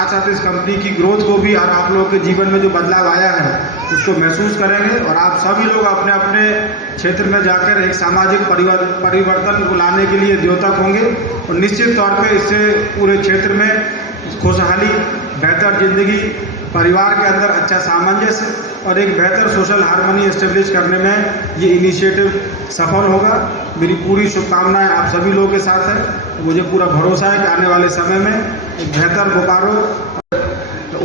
साथ साथ इस कंपनी की ग्रोथ को भी और आप लोगों के जीवन में जो बदलाव आया है उसको महसूस करेंगे और आप सभी लोग अपने अपने क्षेत्र में जाकर एक सामाजिक परिवर्तन को लाने के लिए द्योतक होंगे और निश्चित तौर पे इससे पूरे क्षेत्र में खुशहाली, बेहतर जिंदगी, परिवार के अंदर अच्छा सामंजस्य और एक बेहतर सोशल हार्मनी एस्टेब्लिश करने में ये इनिशिएटिव सफल होगा। मेरी पूरी शुभकामनाएं आप सभी लोगों के साथ है। मुझे पूरा भरोसा है कि आने वाले समय में एक बेहतर बोकारो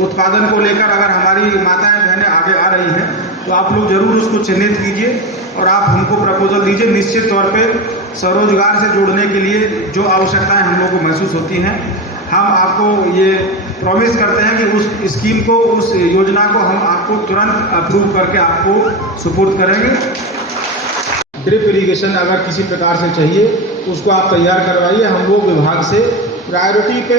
उत्पादन को लेकर अगर हमारी माताएं बहनें आगे आ रही हैं तो आप लोग जरूर उसको चिन्हित कीजिए और आप हमको प्रपोजल दीजिए। निश्चित तौर पे स्वरोजगार से जोड़ने के लिए जो आवश्यकताएं हम लोग को महसूस होती हैं, हम आपको ये प्रॉमिस करते हैं कि उस स्कीम को, उस योजना को हम आपको तुरंत अप्रूव करके आपको सुपुर्द करेंगे। ड्रिप इरिगेशन अगर किसी प्रकार से चाहिए उसको आप तैयार करवाइए। हम लोग विभाग से प्रायोरिटी पे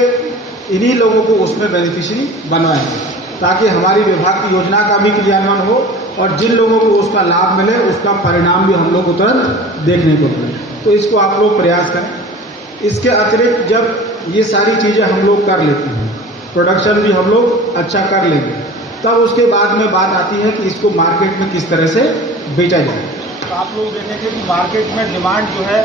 इन्हीं लोगों को उसमें बेनिफिशियरी बनवाएंगे ताकि हमारी विभाग की योजना का भी क्रियान्वयन हो और जिन लोगों को उसका लाभ मिले उसका परिणाम भी हम लोग को तुरंत देखने को मिले। तो इसको आप लोग प्रयास करें। इसके अतिरिक्त जब ये सारी चीज़ें हम लोग कर लेते हैं, प्रोडक्शन भी हम लोग अच्छा कर लेंगे, तब उसके बाद में बात आती है कि इसको मार्केट में किस तरह से बेचा जाए। तो आप लोग देखेंगे कि मार्केट में डिमांड जो है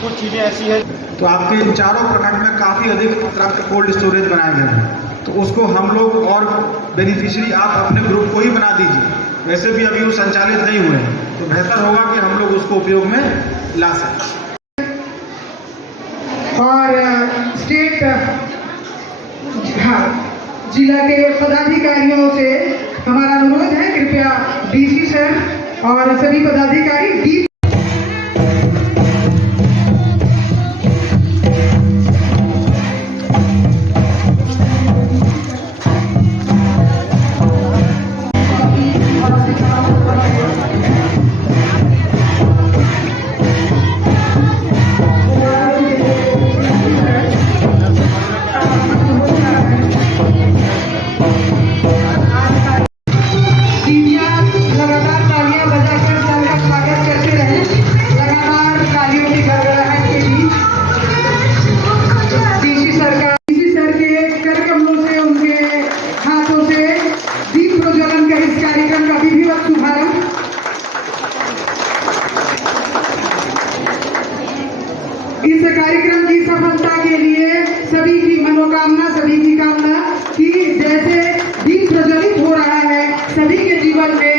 कुछ चीज़ें ऐसी है तो आपके इन चारों प्रखंड में काफ़ी अधिक मात्रा में कोल्ड स्टोरेज बनाए गए हैं, तो उसको हम लोग और बेनिफिशियरी आप अपने ग्रुप को ही बना दीजिए। वैसे भी अभी वो संचालित नहीं हुए हैं तो बेहतर होगा कि हम लोग उसको उपयोग में ला सकें। और स्टेट जिला के पदाधिकारियों से हमारा अनुरोध है, कृपया डीसी सर और सभी पदाधिकारी इस कार्यक्रम की सफलता के लिए सभी की मनोकामना, सभी की कामना कि जैसे दीप प्रज्वलित हो रहा है सभी के जीवन में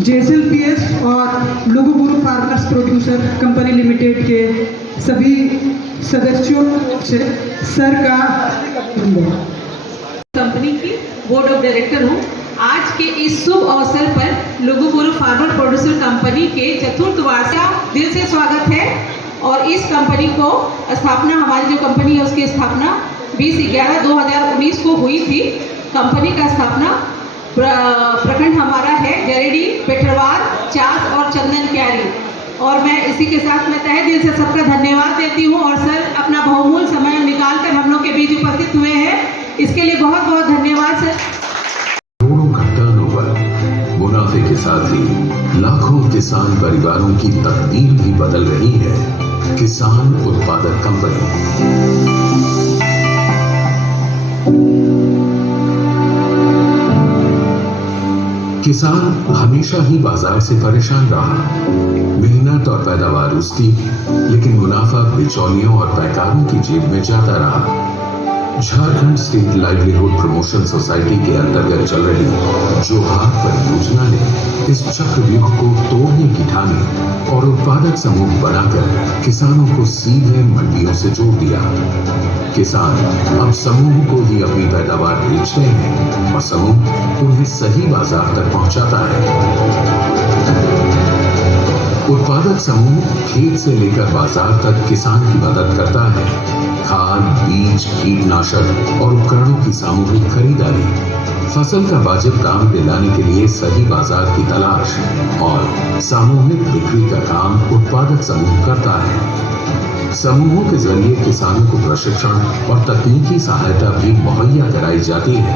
JSLPS और Luguburu farmers producer company limited के सभी सदस्यों से सर का कंपनी की बोर्ड ऑफ डायरेक्टर हूँ। आज के इस शुभ अवसर पर लुगुबुरु फार्मर प्रोड्यूसर कंपनी के चतुर्थ वार्षिक का दिल से स्वागत है और इस कंपनी को स्थापना, हमारी जो कंपनी है उसकी स्थापना 20/11/2019 को हुई थी। कंपनी का स्थापना प्रखंड हमारा है जरेडी, पेटरवार, चास और चंदन क्यारी और मैं इसी के साथ में तहे दिल से सबका धन्यवाद देती हूँ और सर अपना बहुमूल्य समय निकालकर हम लोग के बीच उपस्थित हुए हैं, इसके लिए बहुत बहुत धन्यवाद सर। करोड़ों का टर्नओवर, मुनाफे के साथ ही लाखों किसान परिवारों की तकदीर भी बदल रही है। किसान उत्पादक कंपनी। किसान हमेशा ही बाजार से परेशान रहा। मेहनत और पैदावार उसकी, लेकिन मुनाफा बिचौलियों और पैकारों की जेब में जाता रहा। Jharkhand state livelihood promotion society के अंतर्गत चल रही जोहार परियोजना ने इस चक्रव्यूह को तोड़ने की ठानी और उत्पादक समूह बनाकर किसानों को सीधे मंडियों से जोड़ दिया। किसान अब समूह को ही अपनी पैदावार बेच रहे हैं और समूह उन्हें सही बाजार तक पहुंचाता है। उत्पादक समूह खेत से लेकर बाजार तक किसान की मदद करता है। खाद, बीज, कीटनाशक और उपकरणों की सामूहिक खरीदारी, फसल का वाजिब दाम दिलाने के लिए सही बाजार की तलाश और सामूहिक बिक्री का काम उत्पादक समूह करता है। समूहों के जरिए किसानों को प्रशिक्षण और तकनीकी सहायता भी मुहैया कराई जाती है।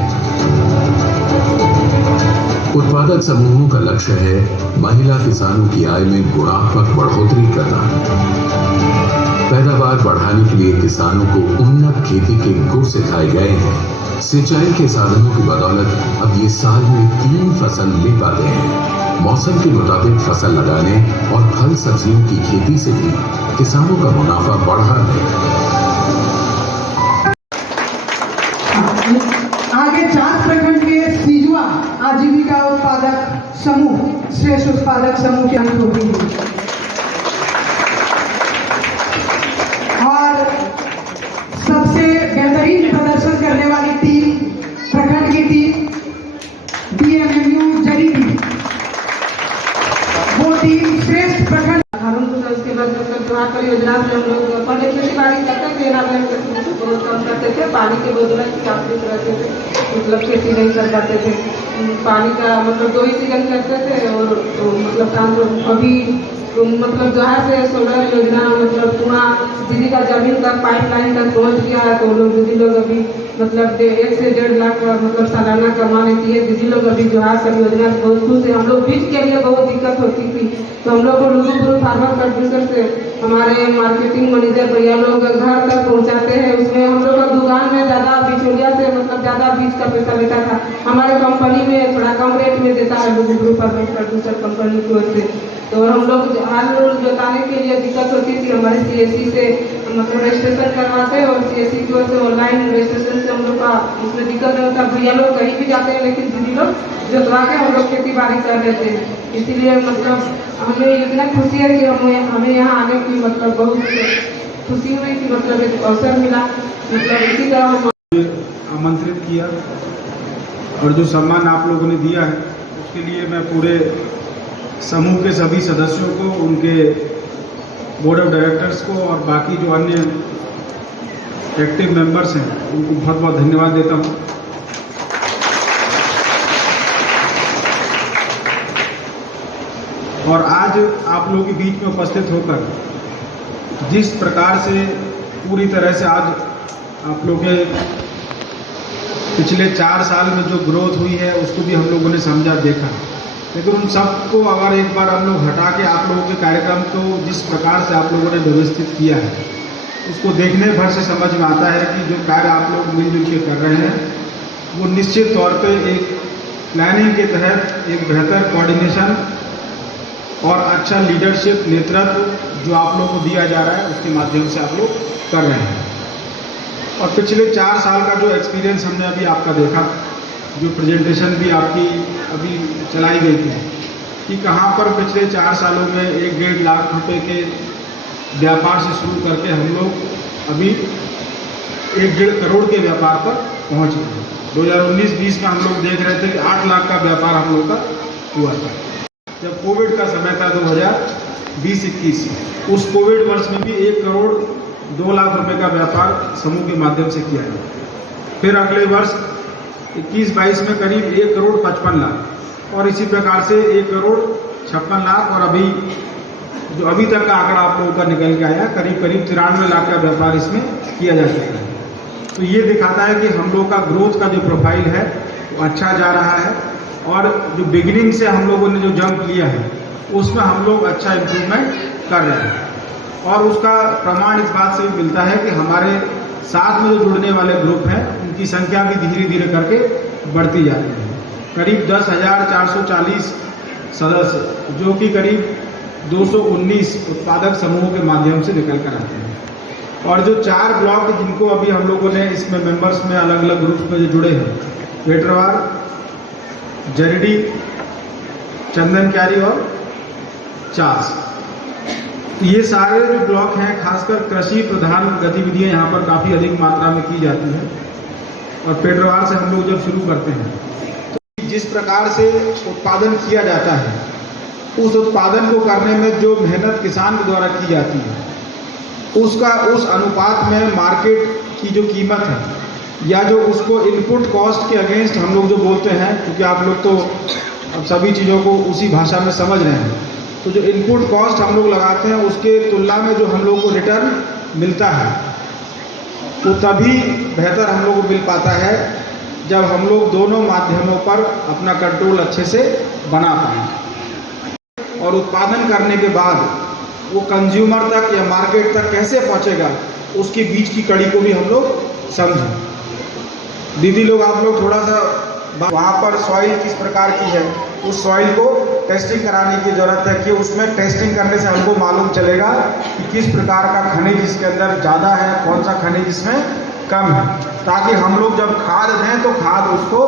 उत्पादक समूहों का लक्ष्य है महिला किसानों की आय में गुणात्मक बढ़ोतरी करना। पैदावार बढ़ाने के लिए किसानों को उन्नत खेती के गुर सिखाए गए हैं। सिंचाई के साधनों की बदौलत अब ये साल में 3 फसल ले पाते हैं। मौसम के मुताबिक फसल लगाने और फल सब्जियों की खेती से भी किसानों का मुनाफा बढ़ा है। आगे 4 प्रखंड के सिजुआ आजीविका उत्पादक समूह श्रेष्ठ उत्पादक समूह की अंक होगी और सबसे बेहतरीन प्रदर्शन करने वाली टीम प्रखंड की टीम DMMU जरी की वो टीम श्रेष्ठ प्रखंड। उसके बाद त्योहार परियोजना से हम लोग पहले खेती बाड़ी करते थे, बहुत कम करते थे, पानी के बहुत काफी रहते थे, मतलब खेती नहीं कर पाते थे। पानी का मतलब 2 ही सीजन करते थे और मतलब काम अभी मतलब जहाँ से सोलर योजना मतलब पूरा दीदी का जमीन तक पाइपलाइन तक पहुँच गया है, तो लोग दीदी लोग अभी मतलब 1 से 1.5 लाख मतलब सालाना कमा लेती है। दीदी लोग अभी जोहार सब योजना से बहुत खुश है। हम लोग बीज के लिए बहुत दिक्कत होती थी, तो हम लोग को लुगुपुर फार्मर प्रोड्यूसर से हमारे मार्केटिंग मैनेजर भैया लोग घर तक पहुँचाते हैं। उसमें हम लोग का दुकान में ज़्यादा बिचौलिया से मतलब ज़्यादा बीज का पैसा लेता था, हमारे कंपनी में थोड़ा कम रेट में देता है लुगुपुर फार्मर प्रोड्यूसर कंपनी की ओर से। तो हम लोग हल जोताने के लिए दिक्कत होती थी, हमारे CSC से मतलब रजिस्ट्रेशन करवाते और CSC की ओर से ऑनलाइन रजिस्ट्रेशन से हम लोग का उसमें दिक्कत नहीं होता। भैया लोग कहीं भी जाते हैं लेकिन दीदी लोग जोतवा के हम लोग खेती बाड़ी कर लेते हैं। इसीलिए मतलब हमें इतना खुशी है कि हमें यहाँ आने की मतलब बहुत खुशी हुई कि मतलब एक अवसर मिला। मतलब इसी तरह हम आमंत्रित किया और जो सम्मान आप लोगों ने दिया है उसके लिए मैं पूरे समूह के सभी सदस्यों को, उनके बोर्ड ऑफ डायरेक्टर्स को और बाकी जो अन्य एक्टिव मेंबर्स हैं उनको बहुत बहुत धन्यवाद देता हूं। और आज आप लोगों के बीच में उपस्थित होकर जिस प्रकार से पूरी तरह से आज आप लोग के पिछले 4 साल में जो ग्रोथ हुई है उसको भी हम लोगों ने समझा, देखा। लेकिन उन सबको अगर एक बार हम लोग हटा के आप लोगों के कार्यक्रम को जिस प्रकार से आप लोगों ने व्यवस्थित किया है उसको देखने भर से समझ में आता है कि जो कार्य आप लोग मिलजुल के कर रहे हैं वो निश्चित तौर पे एक प्लानिंग के तहत एक बेहतर कोऑर्डिनेशन और अच्छा लीडरशिप नेतृत्व जो आप लोगों को दिया जा रहा है उसके माध्यम से आप लोग कर रहे हैं। और पिछले 4 साल का जो एक्सपीरियंस हमने अभी आपका देखा, जो प्रेजेंटेशन भी आपकी अभी चलाई गई थी कि कहाँ पर पिछले 4 सालों में 1-1.5 लाख रुपए के व्यापार से शुरू करके हम लोग अभी 1-1.5 करोड़ के व्यापार पर पहुँच गए। 2019-20 में हम लोग देख रहे थे कि 8 लाख का व्यापार हम लोग का हुआ था। जब कोविड का समय था 2020-21, उस कोविड वर्ष में भी 1 करोड़ 2 लाख रुपए का व्यापार समूह के माध्यम से किया गया। फिर अगले वर्ष 21-22 में करीब 1 करोड़ 55 लाख और इसी प्रकार से 1 करोड़ 56 लाख और अभी जो अभी तक का आंकड़ा आप लोगों का निकल के आया करीब 93 लाख का व्यापार इसमें किया जा सकता है। तो ये दिखाता है कि हम लोग का ग्रोथ का जो प्रोफाइल है वो अच्छा जा रहा है और जो बिगिनिंग से हम लोगों ने जो जंप लिया है उसमें हम लोग अच्छा इम्प्रूवमेंट कर रहे हैं। और उसका प्रमाण इस बात से भी मिलता है कि हमारे साथ में जो जुड़ने वाले ग्रुप हैं उनकी संख्या भी धीरे धीरे करके बढ़ती जाती है। करीब 10,440 सदस्य जो कि करीब 219 उत्पादक समूहों के माध्यम से निकल कर आते हैं। और जो 4 ब्लॉक जिनको अभी हम लोगों ने इसमें मेंबर्स में अलग अलग ग्रुप्स में जो जुड़े हैं, पेटरवार, जरीडी, चंदन क्यारी और चास, ये सारे जो ब्लॉक हैं खासकर कृषि प्रधान गतिविधियां यहाँ पर काफ़ी अधिक मात्रा में की जाती हैं। और पेटरवार से हम लोग जब शुरू करते हैं तो जिस प्रकार से उत्पादन किया जाता है उस उत्पादन को करने में जो मेहनत किसान के द्वारा की जाती है उसका उस अनुपात में मार्केट की जो कीमत है या जो उसको इनपुट कॉस्ट के अगेंस्ट हम लोग जो बोलते हैं, क्योंकि आप लोग तो अब सभी चीज़ों को उसी भाषा में समझ रहे हैं, तो जो इनपुट कॉस्ट हम लोग लगाते हैं उसके तुलना में जो हम लोग को रिटर्न मिलता है तो तभी बेहतर हम लोग को मिल पाता है जब हम लोग दोनों माध्यमों पर अपना कंट्रोल अच्छे से बना पाएं और उत्पादन करने के बाद वो कंज्यूमर तक या मार्केट तक कैसे पहुंचेगा उसके बीच की कड़ी को भी हम लोग समझें। दीदी लोग आप लोग थोड़ा सा वहाँ पर सॉइल किस प्रकार की है उस सॉइल को टेस्टिंग कराने की ज़रूरत है कि उसमें टेस्टिंग करने से हमको मालूम चलेगा कि किस प्रकार का खनिज इसके अंदर ज़्यादा है, कौन सा खनिज इसमें कम है, ताकि हम लोग जब खाद दें तो खाद उसको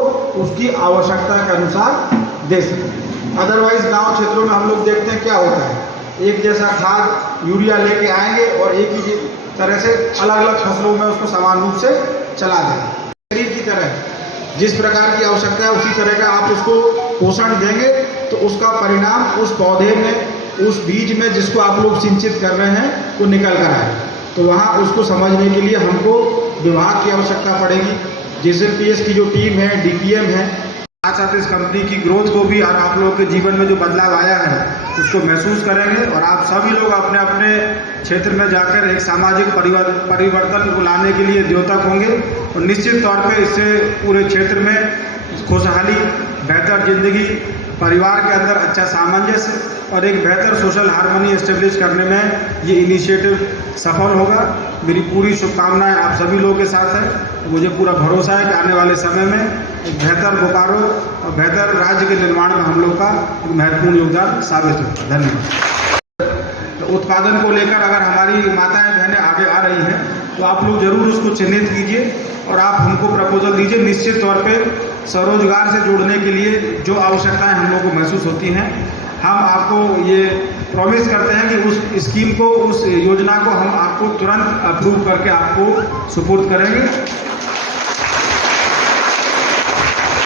उसकी आवश्यकता के अनुसार दे सकें। अदरवाइज गांव क्षेत्रों में हम लोग देखते हैं क्या होता है, एक जैसा खाद यूरिया लेके आएंगे और एक ही तरह से अलग अलग फसलों में उसको समान रूप से चला देंगे। शरीर की तरह जिस प्रकार की आवश्यकता है उसी तरह का आप उसको पोषण देंगे तो उसका परिणाम उस पौधे में उस बीज में जिसको आप लोग सिंचित कर रहे हैं वो निकल कर आए। तो वहाँ उसको समझने के लिए हमको विभाग की आवश्यकता पड़ेगी, JCPS की जो टीम है, DPM है, साथ साथ इस कंपनी की ग्रोथ को भी और आप लोगों के जीवन में जो बदलाव आया है उसको महसूस करेंगे और आप सभी लोग अपने अपने क्षेत्र में जाकर एक सामाजिक परिवर्तन को लाने के लिए द्योतक होंगे और निश्चित तौर पे इससे पूरे क्षेत्र में खुशहाली, बेहतर जिंदगी, परिवार के अंदर अच्छा सामंजस्य और एक बेहतर सोशल हार्मनी एस्टेब्लिश करने में ये इनिशिएटिव सफल होगा। मेरी पूरी शुभकामनाएं आप सभी लोगों के साथ है। मुझे पूरा भरोसा है कि आने वाले समय में एक बेहतर बोकारो और बेहतर राज्य के निर्माण में हम लोग का एक महत्वपूर्ण योगदान साबित होगा। धन्यवाद। उत्पादन को लेकर अगर हमारी माताएं बहनें आगे आ रही हैं तो आप लोग जरूर उसको चिन्हित कीजिए और आप हमको प्रपोजल दीजिए। निश्चित तौर पे स्वरोजगार से जोड़ने के लिए जो आवश्यकताएं हम लोग को महसूस होती हैं, हम आपको ये प्रॉमिस करते हैं कि उस स्कीम को, उस योजना को हम आपको तुरंत अप्रूव करके आपको सुपुर्द करेंगे।